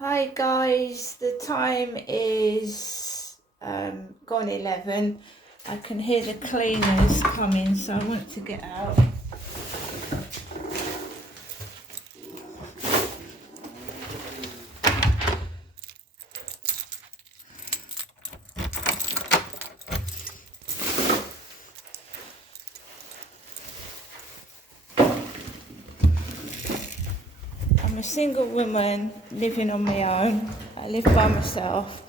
Hi guys, the time is gone 11. I can hear the cleaners coming, so I want to get out. I'm a single woman living on my own. I live by myself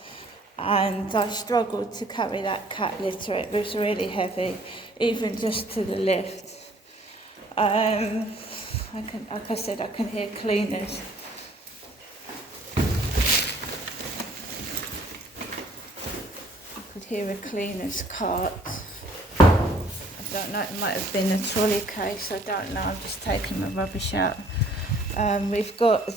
and I struggled to carry that cat litter. It was really heavy, even just to the lift. Like I said, I can hear cleaners. I could hear a cleaner's cart. I don't know, it might have been a trolley case, I don't know, I'm just taking my rubbish out. We've got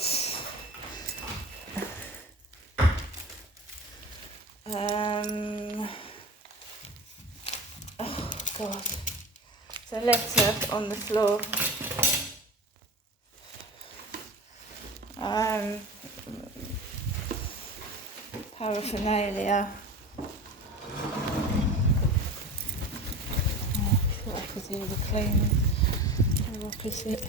oh god, it's a letter on the floor. Paraphernalia. I thought I could hear the cleaning. How opposite.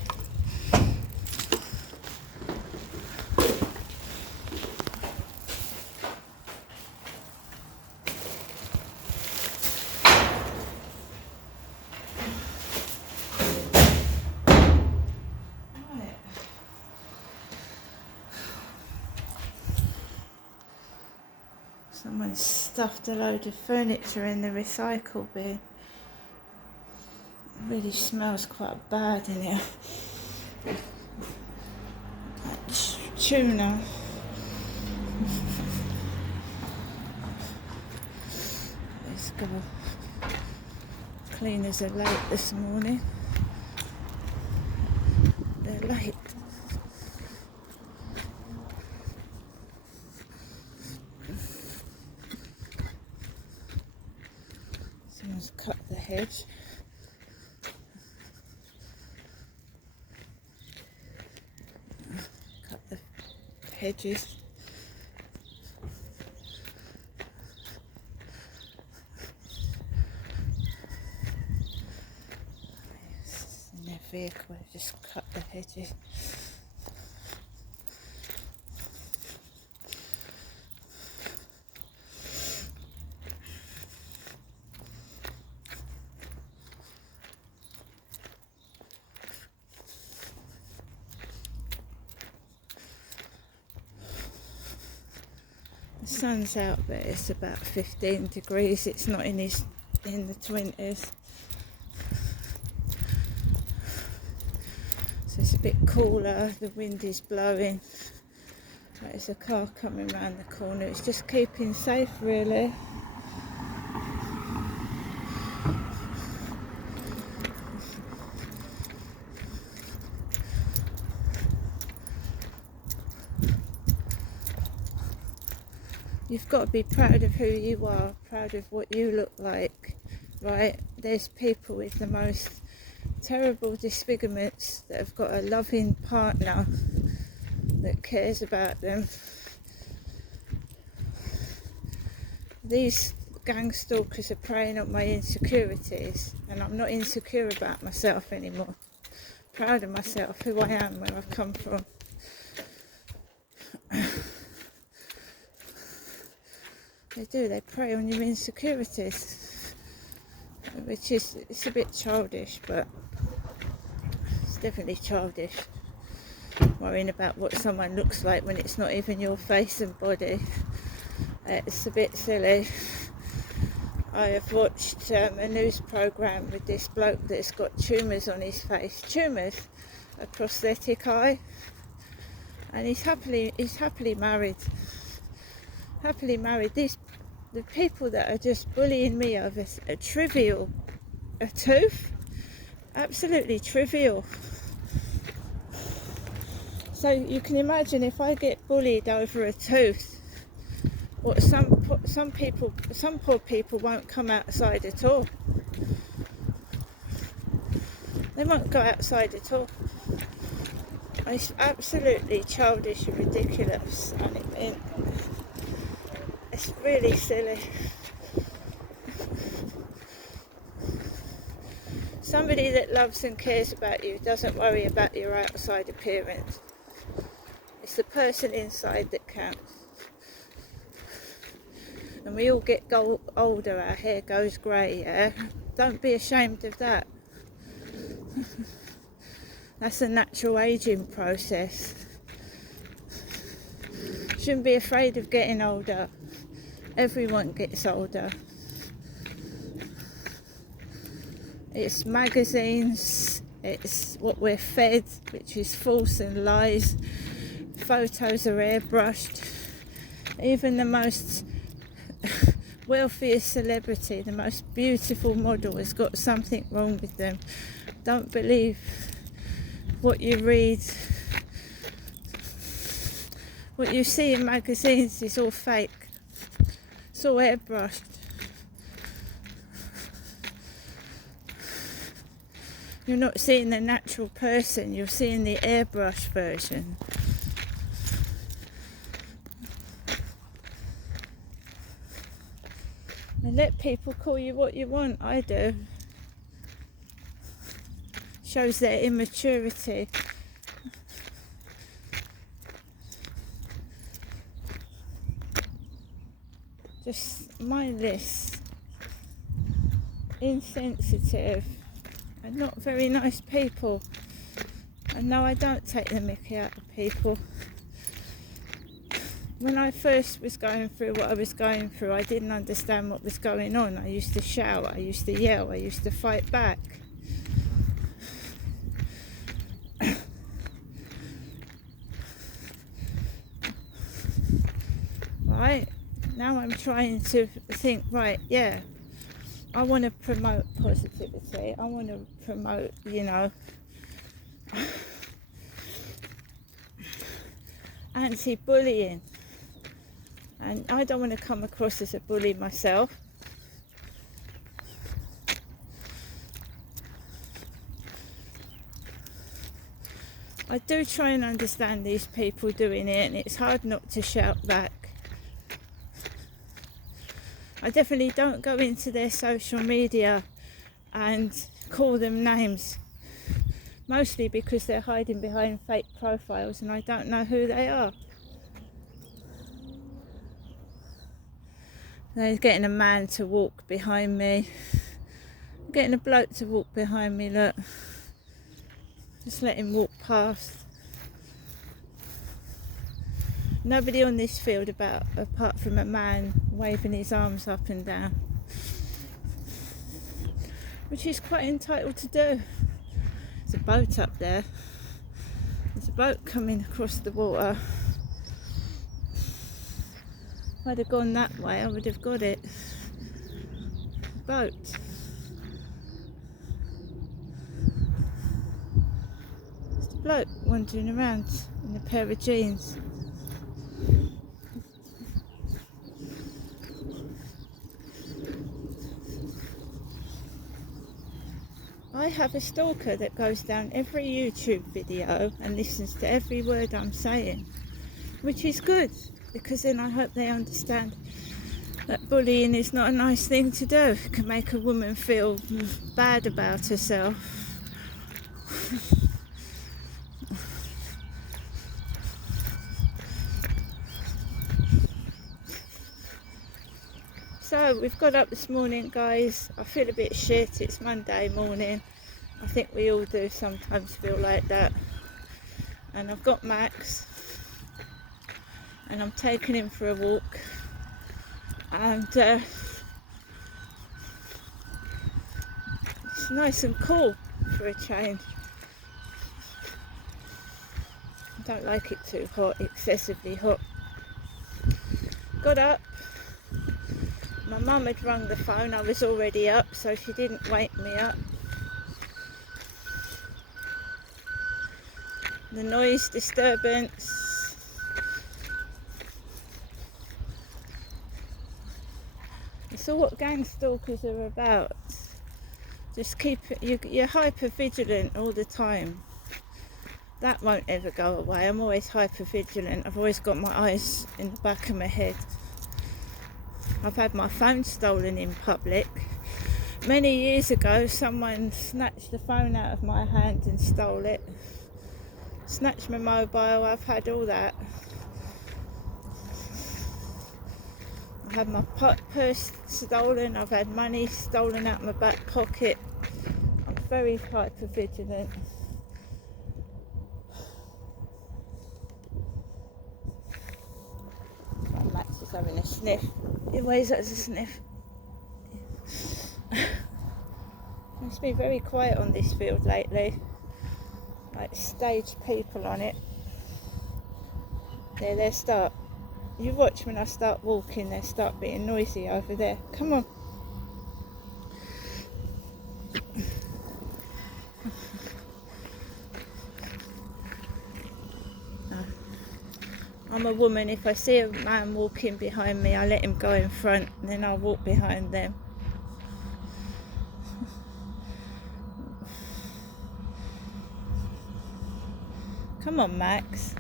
Someone stuffed a load of furniture in the recycle bin. It really smells quite bad in here. Tuna. Let's go. Cleaners are late this morning. They're late. Someone's cut the hedge. Cut the hedges. In their vehicle, just cut the hedges. The sun's out, but it's about 15 degrees. It's not in the 20s. So it's a bit cooler. The wind is blowing. There's a car coming around the corner. It's just keeping safe, really. You've got to be proud of who you are, proud of what you look like, right? There's people with the most terrible disfigurements that have got a loving partner that cares about them. These gang stalkers are preying on my insecurities, and I'm not insecure about myself anymore. Proud of myself, who I am, where I've come from. They prey on your insecurities, which is, it's a bit childish, but it's definitely childish, worrying about what someone looks like when it's not even your face and body. It's a bit silly. I have watched a news programme with this bloke that's got tumours on his face, tumours, a prosthetic eye, and he's happily married. Happily married. The people that are just bullying me over a tooth, absolutely trivial. So you can imagine if I get bullied over a tooth, what some poor people won't come outside at all. They won't go outside at all. It's absolutely childish and ridiculous, and it's really silly. Somebody that loves and cares about you doesn't worry about your outside appearance. It's the person inside that counts. And we all get older, our hair goes grey, yeah? Don't be ashamed of that. That's a natural ageing process. Shouldn't be afraid of getting older. Everyone gets older. It's magazines, it's what we're fed, which is false and lies. Photos are airbrushed. Even the most wealthiest celebrity, the most beautiful model, has got something wrong with them. Don't believe what you read. What you see in magazines is all fake. It's all airbrushed. You're not seeing the natural person, you're seeing the airbrush version. And let people call you what you want, I do. Shows their immaturity. Just mindless, insensitive, and not very nice people. And no, I don't take the mickey out of people. When I first was going through what I was going through, I didn't understand what was going on. I used to shout, I used to yell, I used to fight back. Right? Now I'm trying to think, right, yeah, I want to promote positivity. I want to promote, anti-bullying. And I don't want to come across as a bully myself. I do try and understand these people doing it, and it's hard not to shout back. I definitely don't go into their social media and call them names. Mostly because they're hiding behind fake profiles and I don't know who they are. They're getting a man to walk behind me. Getting a bloke to walk behind me, look. Just let him walk past. Nobody on this field apart from a man waving his arms up and down. Which he's quite entitled to do. There's a boat up there. There's a boat coming across the water. If I'd have gone that way, I would have got it. Boat. There's a bloke wandering around in a pair of jeans. I have a stalker that goes down every YouTube video and listens to every word I'm saying, which is good, because then I hope they understand that bullying is not a nice thing to do. It can make a woman feel bad about herself. So we've got up this morning, guys. I feel a bit shit. It's Monday morning. I think we all do sometimes feel like that. And I've got Max and I'm taking him for a walk, and it's nice and cool for a change. I don't like it too hot, excessively hot. Got up. My mum had rung the phone. I was already up, so she didn't wake me up. The noise disturbance. It's all what gang stalkers are about. Just keep you're hyper vigilant all the time. That won't ever go away. I'm always hyper vigilant. I've always got my eyes in the back of my head. I've had my phone stolen in public. Many years ago, someone snatched the phone out of my hand and stole it. Snatched my mobile. I've had all that. I've had my purse stolen. I've had money stolen out my back pocket. I'm very hyper vigilant. Max is having a sniff. Why is that a sniff? It's been very quiet on this field lately. Like stage people on it. There they start. You watch when I start walking, they start being noisy over there. Come on. I'm a woman. If I see a man walking behind me, I let him go in front, and then I'll walk behind them. Come on, Max.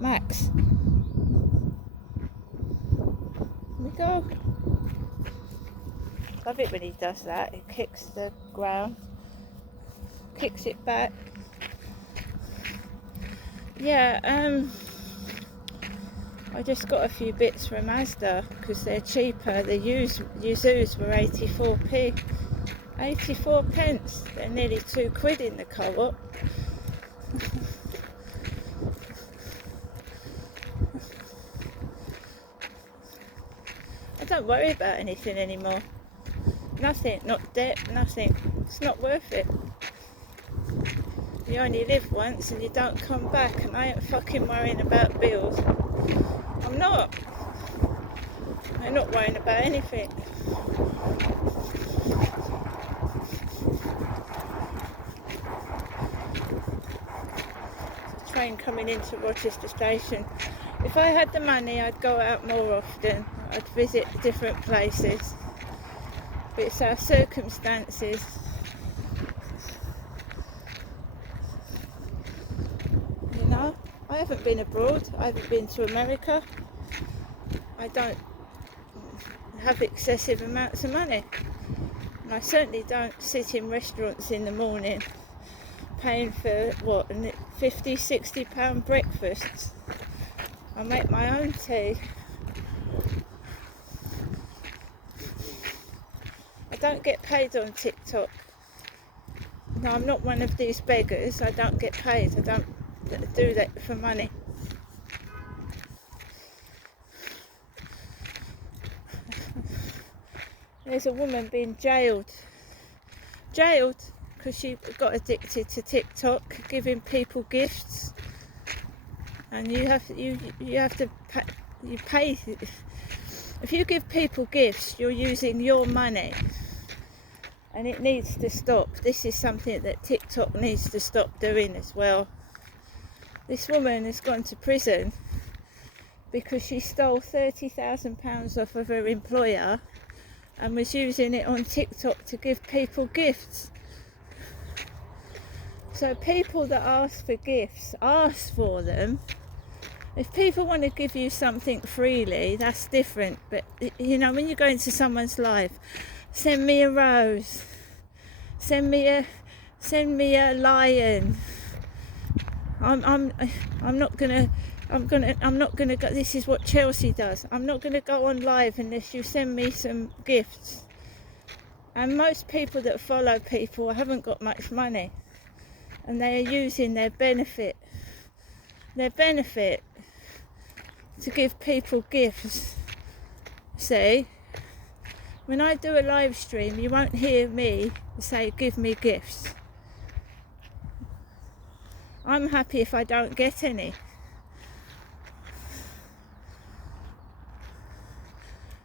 Max. Here we go. Love it when he does that. He kicks the ground, kicks it back. Yeah, I just got a few bits from Asda because they're cheaper. The Yuzus were 84p. 84 pence. They're nearly £2 in the co-op. I don't worry about anything anymore. Nothing, not debt, nothing. It's not worth it. You only live once and you don't come back, and I ain't fucking worrying about bills. I'm not worrying about anything. There's a train coming into Rochester Station. If I had the money, I'd go out more often. I'd visit different places. But it's our circumstances. You know, I haven't been abroad. I haven't been to America. I don't have excessive amounts of money. And I certainly don't sit in restaurants in the morning paying for, what, £50, £60 breakfasts. I make my own tea. I don't get paid on TikTok. No, I'm not one of these beggars. I don't get paid. I don't do that for money. There's a woman being jailed because she got addicted to TikTok, giving people gifts, and you have to pay. If you give people gifts, you're using your money, and it needs to stop. This is something that TikTok needs to stop doing as well. This woman has gone to prison because she stole £30,000 off of her employer and was using it on TikTok to give people gifts. So people that ask for gifts, ask for them. If people want to give you something freely, that's different. But you know, when you go into someone's life, send me a rose, send me a lion. I'm not gonna go. This is what Chelsea does. I'm not gonna go on live unless you send me some gifts. And most people that follow people haven't got much money, and they are using their benefit to give people gifts. See, when I do a live stream, you won't hear me say give me gifts. I'm happy if I don't get any.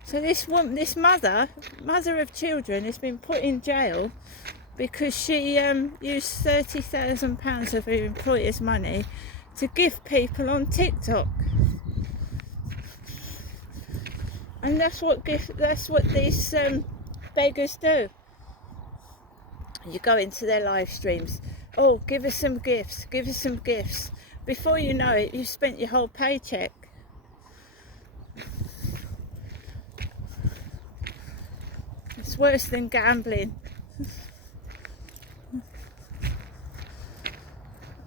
So this mother of children has been put in jail because she used £30,000 of her employer's money to gift people on TikTok. And that's what these beggars do. You go into their live streams. Oh, give us some gifts. Give us some gifts. Before you know it, you've spent your whole paycheck. It's worse than gambling.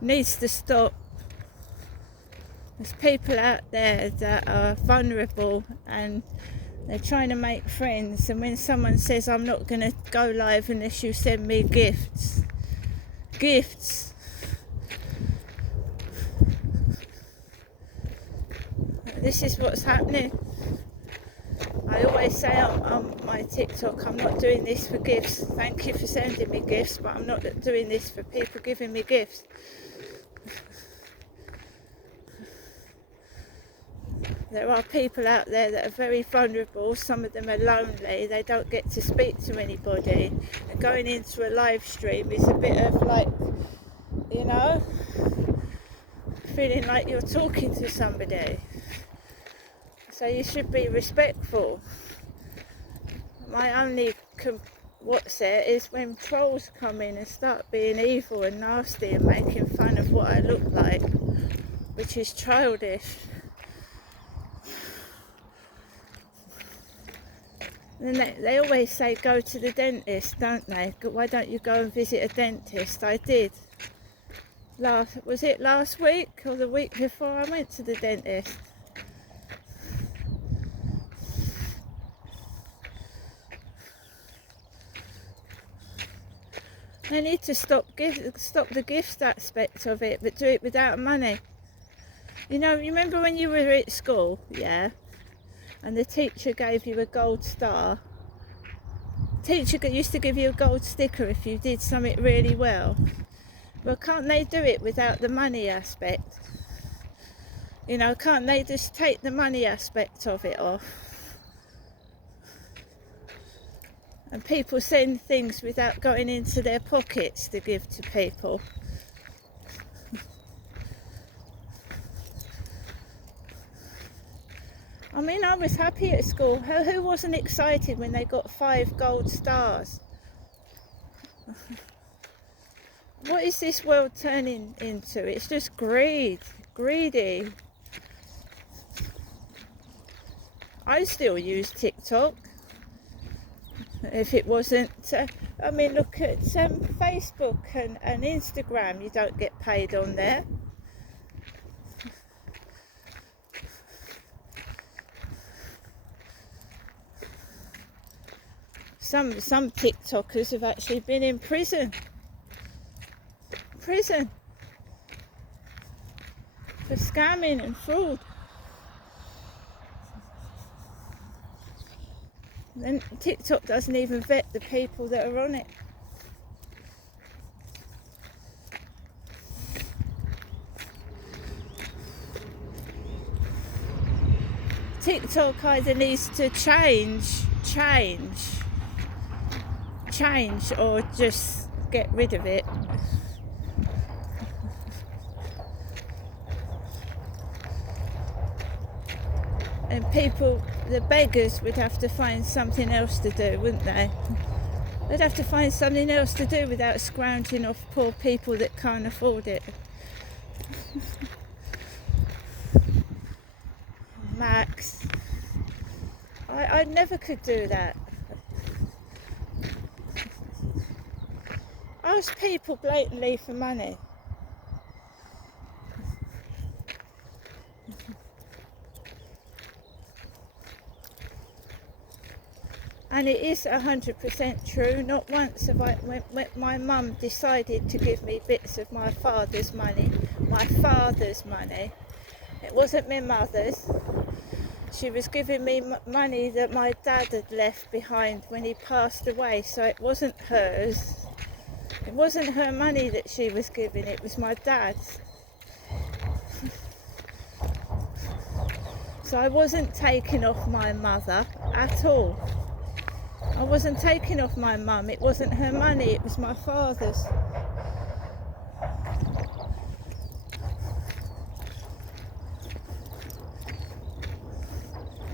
Needs to stop. There's people out there that are vulnerable and they're trying to make friends, and when someone says, I'm not going to go live unless you send me gifts. This is what's happening. I always say on my TikTok, I'm not doing this for gifts. Thank you for sending me gifts, but I'm not doing this for people giving me gifts. There are people out there that are very vulnerable. Some of them are lonely. They don't get to speak to anybody. And going into a live stream is a bit of like, you know, feeling like you're talking to somebody. So you should be respectful. My only what's there is when trolls come in and start being evil and nasty and making fun of what I look like, which is childish. And they always say go to the dentist, don't they? Why don't you go and visit a dentist? I did. Was it last week or the week before I went to the dentist? They need to stop the gift aspect of it, but do it without money. You know, you remember when you were at school, yeah? And the teacher gave you a gold star. Teacher used to give you a gold sticker if you did something really well. Well, can't they do it without the money aspect? You know, can't they just take the money aspect of it off? And people send things without going into their pockets to give to people. I mean, I was happy at school. Who wasn't excited when they got 5 gold stars? What is this world turning into? It's just greedy. I still use TikTok. If it wasn't, I mean, look at Facebook and Instagram. You don't get paid on there. Some TikTokers have actually been in prison for scamming and fraud. And TikTok doesn't even vet the people that are on it. TikTok either needs to change or just get rid of it. And people, the beggars, would have to find something else to do, wouldn't they? They'd have to find something else to do without scrounging off poor people that can't afford it. Max, I never could do that. Ask people blatantly for money. And it is 100% true. Not once have when my mum decided to give me bits of my father's money. It wasn't my mother's. She was giving me money that my dad had left behind when he passed away, so it wasn't hers. It wasn't her money that she was giving, it was my dad's. So I wasn't taking off my mother at all. I wasn't taking off my mum. It wasn't her money, it was my father's.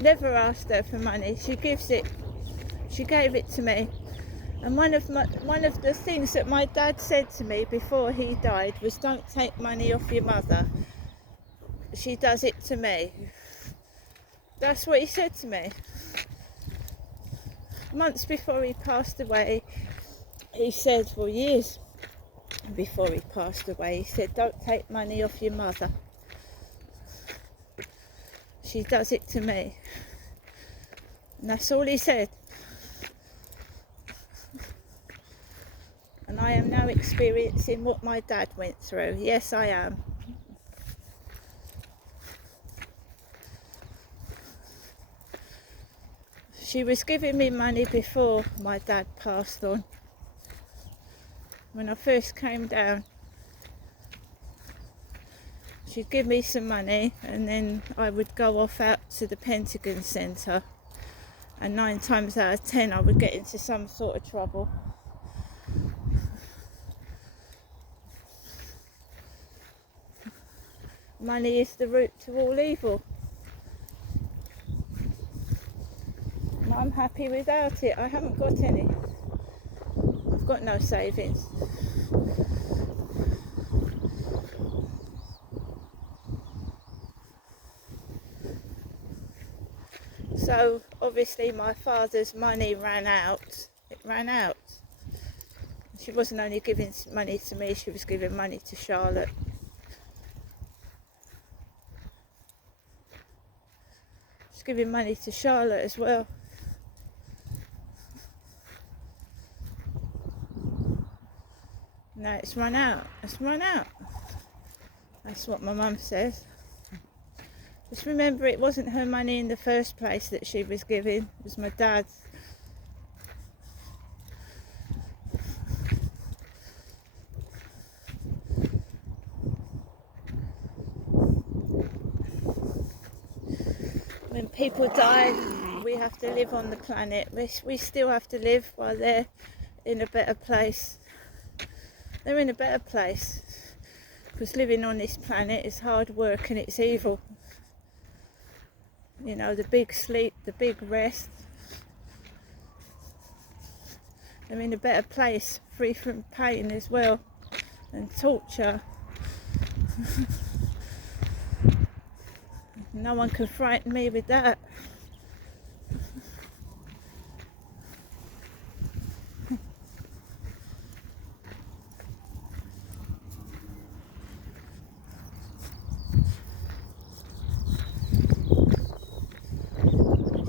Never asked her for money. She gave it to me. And one of the things that my dad said to me before he died was, don't take money off your mother. She does it to me. That's what he said to me. Months before he passed away, he said, well, years before he passed away, he said, don't take money off your mother. She does it to me. And that's all he said. And I am now experiencing what my dad went through. Yes, I am. She was giving me money before my dad passed on. When I first came down, she'd give me some money, and then I would go off out to the Pentagon Centre, and 9 times out of 10 I would get into some sort of trouble. Money is the root to all evil. And I'm happy without it. I haven't got any. I've got no savings. So obviously my father's money ran out. It ran out. She wasn't only giving money to me, she was giving money to Charlotte. She's giving money to Charlotte as well. Now it's run out. It's run out. That's what my mum says. Just remember, it wasn't her money in the first place that she was giving. It was my dad's. When people die, we have to live on the planet. We still have to live while they're in a better place. They're in a better place. Because living on this planet is hard work and it's evil. You know, the big sleep, the big rest. They're in a better place, free from pain as well, and torture. No one can frighten me with that.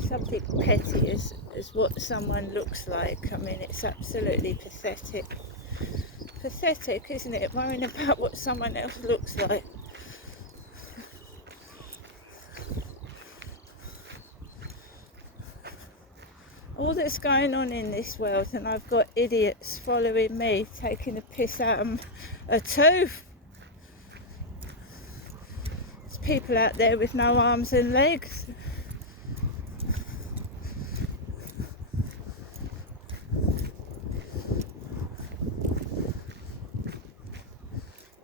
Something petty is what someone looks like. I mean, it's absolutely pathetic. Pathetic, isn't it? Worrying about what someone else looks like. All that's going on in this world, and I've got idiots following me, taking the piss out of a tooth. There's people out there with no arms and legs.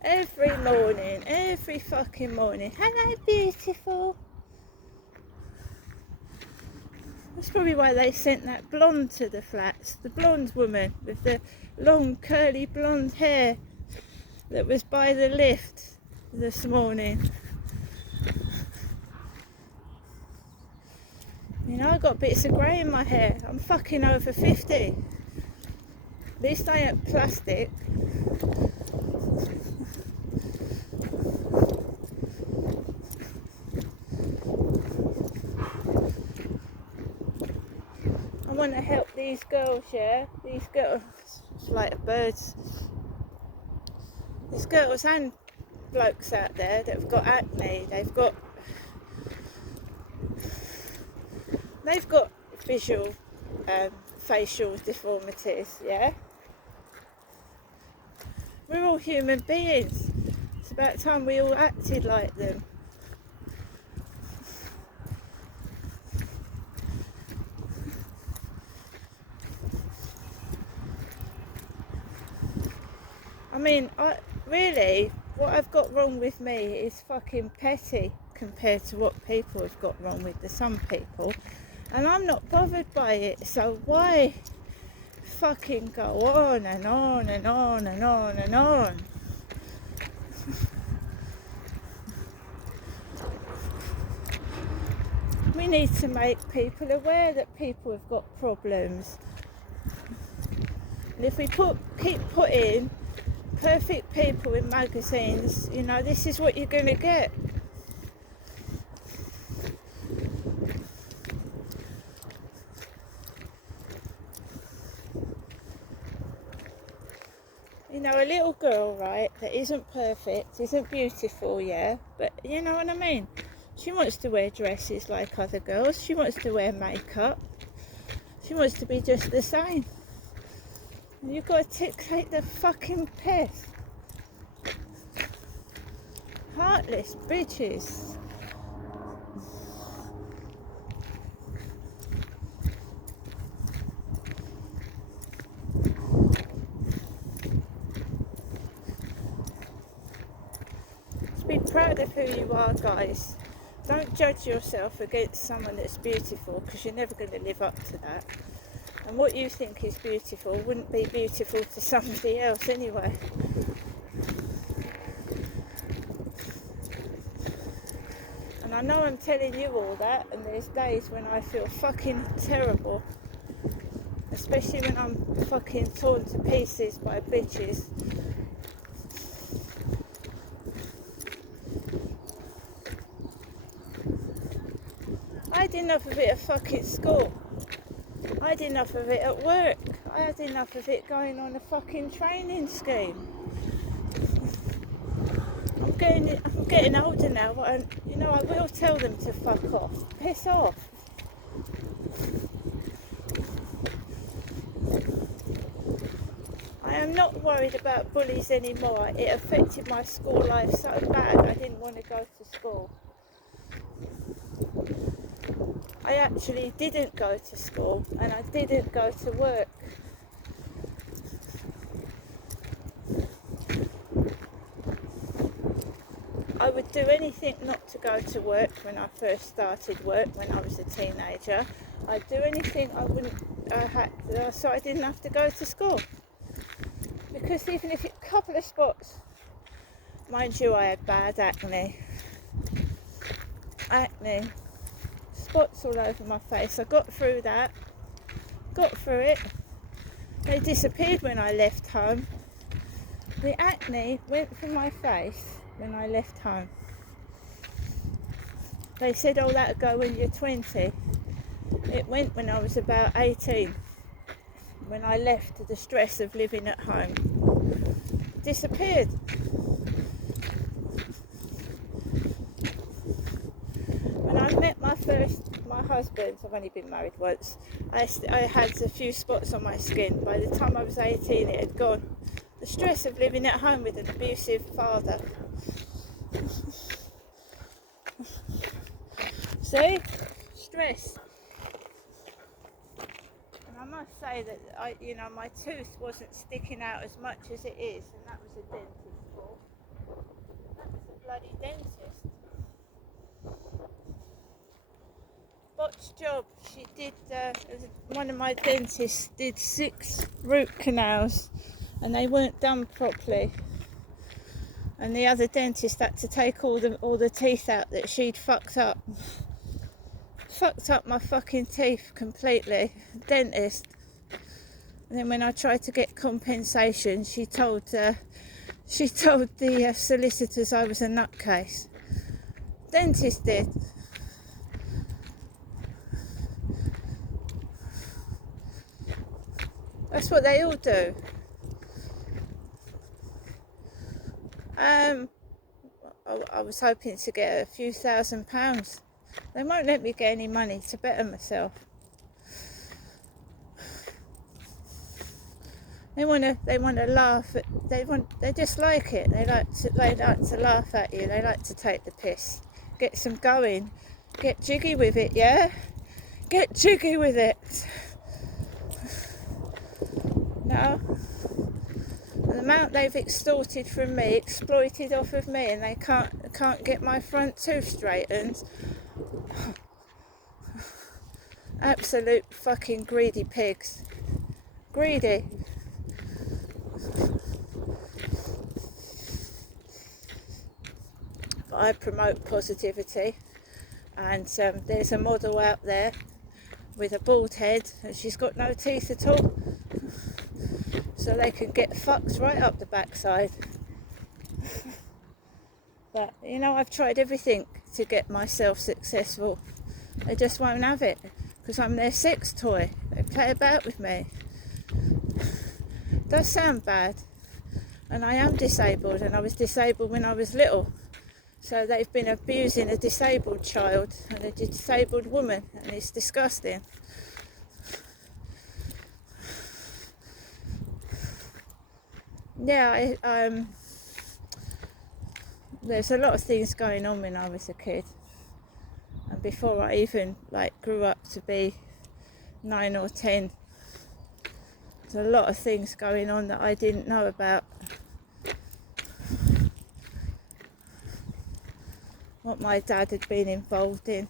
Every morning, every fucking morning. Hello, beautiful. That's probably why they sent that blonde to the flats. The blonde woman with the long curly blonde hair that was by the lift this morning. You know, I've got bits of grey in my hair. I'm fucking over 50. At least I ain't plastic. I want to help these girls, yeah? These girls, it's like birds. There's girls and blokes out there that have got acne. They've got visual, facial deformities, yeah? We're all human beings. It's about time we all acted like them. I mean, really, what I've got wrong with me is fucking petty compared to what people have got wrong with some people. And I'm not bothered by it, so why fucking go on and on and on and on and on. We need to make people aware that people have got problems. And if we keep putting perfect people in magazines, you know, this is what you're going to get. You know, a little girl, right, that isn't perfect, isn't beautiful, yeah, but you know what I mean? She wants to wear dresses like other girls. She wants to wear makeup. She wants to be just the same. And you've got to take the fucking piss. Heartless bitches. Just be proud of who you are, guys. Don't judge yourself against someone that's beautiful, because you're never going to live up to that. And what you think is beautiful wouldn't be beautiful to somebody else anyway. And I know I'm telling you all that, and there's days when I feel fucking terrible. Especially when I'm fucking torn to pieces by bitches. I had enough of it at fucking school. I had enough of it at work. I had enough of it going on a fucking training scheme. I'm getting older now, but you know, I will tell them to fuck off. Piss off. I am not worried about bullies anymore. It affected my school life so bad I didn't want to go to school. I actually didn't go to school and I didn't go to work. I would do anything not to go to work when I first started work when I was a teenager. I'd do anything so I didn't have to go to school. Because even if it's a couple of spots, mind you, I had bad acne, spots all over my face. I got through it. They disappeared when I left home. The acne went from my face when I left home. They said, oh, that'll go when you're 20. It went when I was about 18. When I left the stress of living at home. Disappeared. When I met my husband, I've only been married once, I had a few spots on my skin. By the time I was 18, it had gone. The stress of living at home with an abusive father. See? Stress. And I must say that my tooth wasn't sticking out as much as it is, and that was a dentist's fault. That was a bloody dentist. Botched job. She did. One of my dentists did 6 root canals, and they weren't done properly. And the other dentist had to take all the teeth out that she'd fucked up. Fucked up my fucking teeth completely. Dentist. And then when I tried to get compensation, she told the solicitors I was a nutcase. Dentist did. That's what they all do. I was hoping to get a few £1,000s. They won't let me get any money to better myself. They want to laugh at. They just like it. They like to laugh at you. They like to take the piss. Get some going. Get jiggy with it, yeah. Get jiggy with it. No. The amount they've extorted from me, exploited off of me, and they can't get my front tooth straightened. Absolute fucking greedy pigs. greedy. But I promote positivity, and there's a model out there with a bald head and she's got no teeth at all, so they can get fucked right up the backside. But you know, I've tried everything to get myself successful. They just won't have it because I'm their sex toy. They play about with me. It does sound bad, and I am disabled, and I was disabled when I was little. So they've been abusing a disabled child and a disabled woman, and it's disgusting. Yeah, there's a lot of things going on when I was a kid, and before I even grew up to be 9 or 10. There's a lot of things going on that I didn't know about. What my dad had been involved in.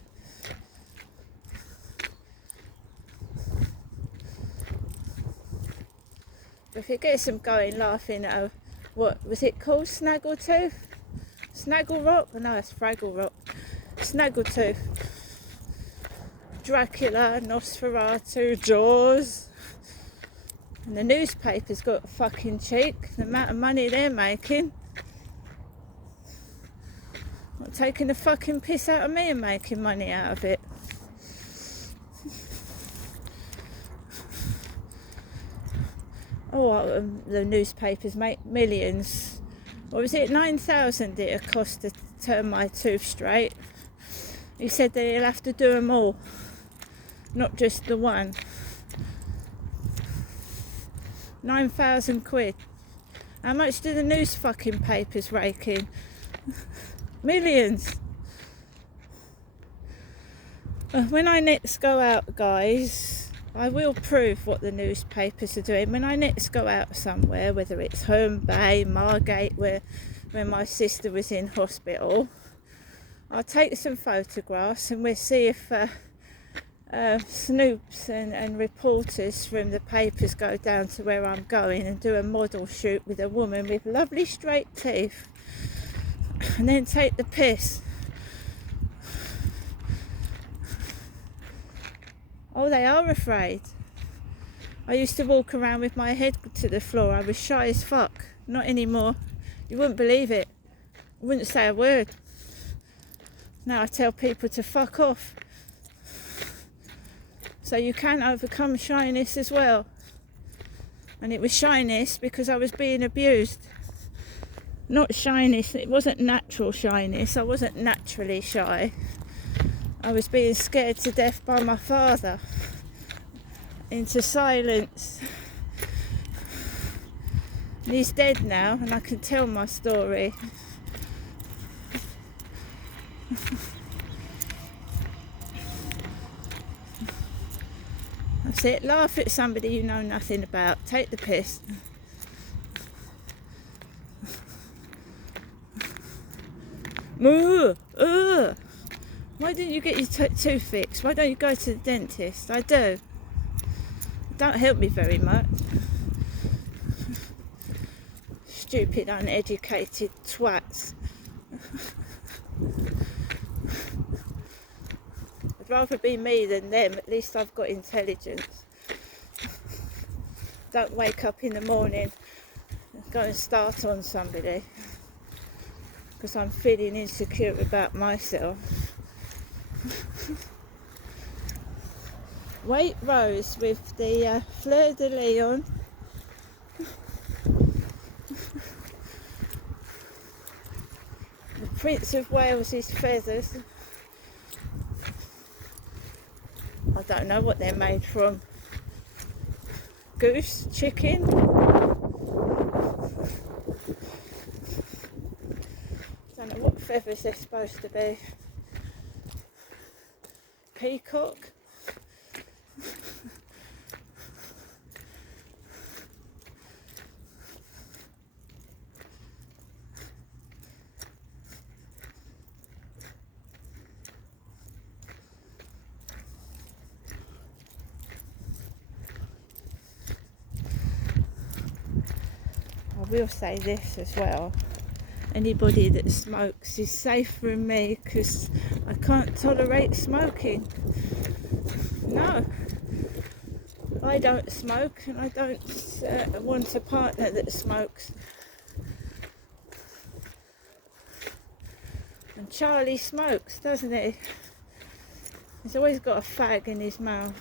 But if it gets them going laughing at what was it called? Snaggletooth? Snaggle Rock? No, it's Fraggle Rock. Snaggletooth. Dracula, Nosferatu, Jaws. And the newspaper's got a fucking cheek. The amount of money they're making. Not taking the fucking piss out of me and making money out of it. Oh, the newspapers make millions. What was it, 9,000 it cost to turn my tooth straight? He said that he'll have to do them all, not just the one. 9,000 quid. How much do the news fucking papers rake in? Millions. When I next go out, guys, I will prove what the newspapers are doing. When I next go out somewhere, whether it's Home Bay, Margate, where my sister was in hospital, I'll take some photographs and we'll see if snoops and reporters from the papers go down to where I'm going and do a model shoot with a woman with lovely straight teeth and then take the piss. Oh, they are afraid. I used to walk around with my head to the floor. I was shy as fuck. Not anymore. You wouldn't believe it. I wouldn't say a word. Now I tell people to fuck off. So you can overcome shyness as well. And it was shyness because I was being abused. Not shyness, it wasn't natural shyness. I wasn't naturally shy. I was being scared to death by my father into silence. And he's dead now, and I can tell my story. That's it. Laugh at somebody you know nothing about. Take the piss. Why didn't you get your tooth fixed? Why don't you go to the dentist? I do. It don't help me very much. Stupid, uneducated twats. I'd rather be me than them. At least I've got intelligence. Don't wake up in the morning and go and start on somebody because I'm feeling insecure about myself. White Rose with the Fleur de Lyon. The Prince of Wales's feathers. I don't know what they're made from. Goose, chicken. Don't know what feathers they're supposed to be. Peacock. will say this as well. Anybody that smokes is safe from me because I can't tolerate smoking. No, I don't smoke and I don't want a partner that smokes. And Charlie smokes, doesn't he? He's always got a fag in his mouth.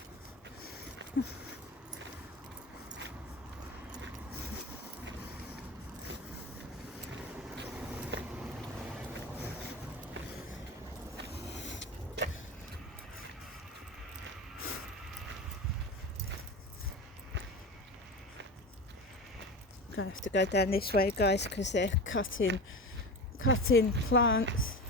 I have to go down this way, guys, because they're cutting plants.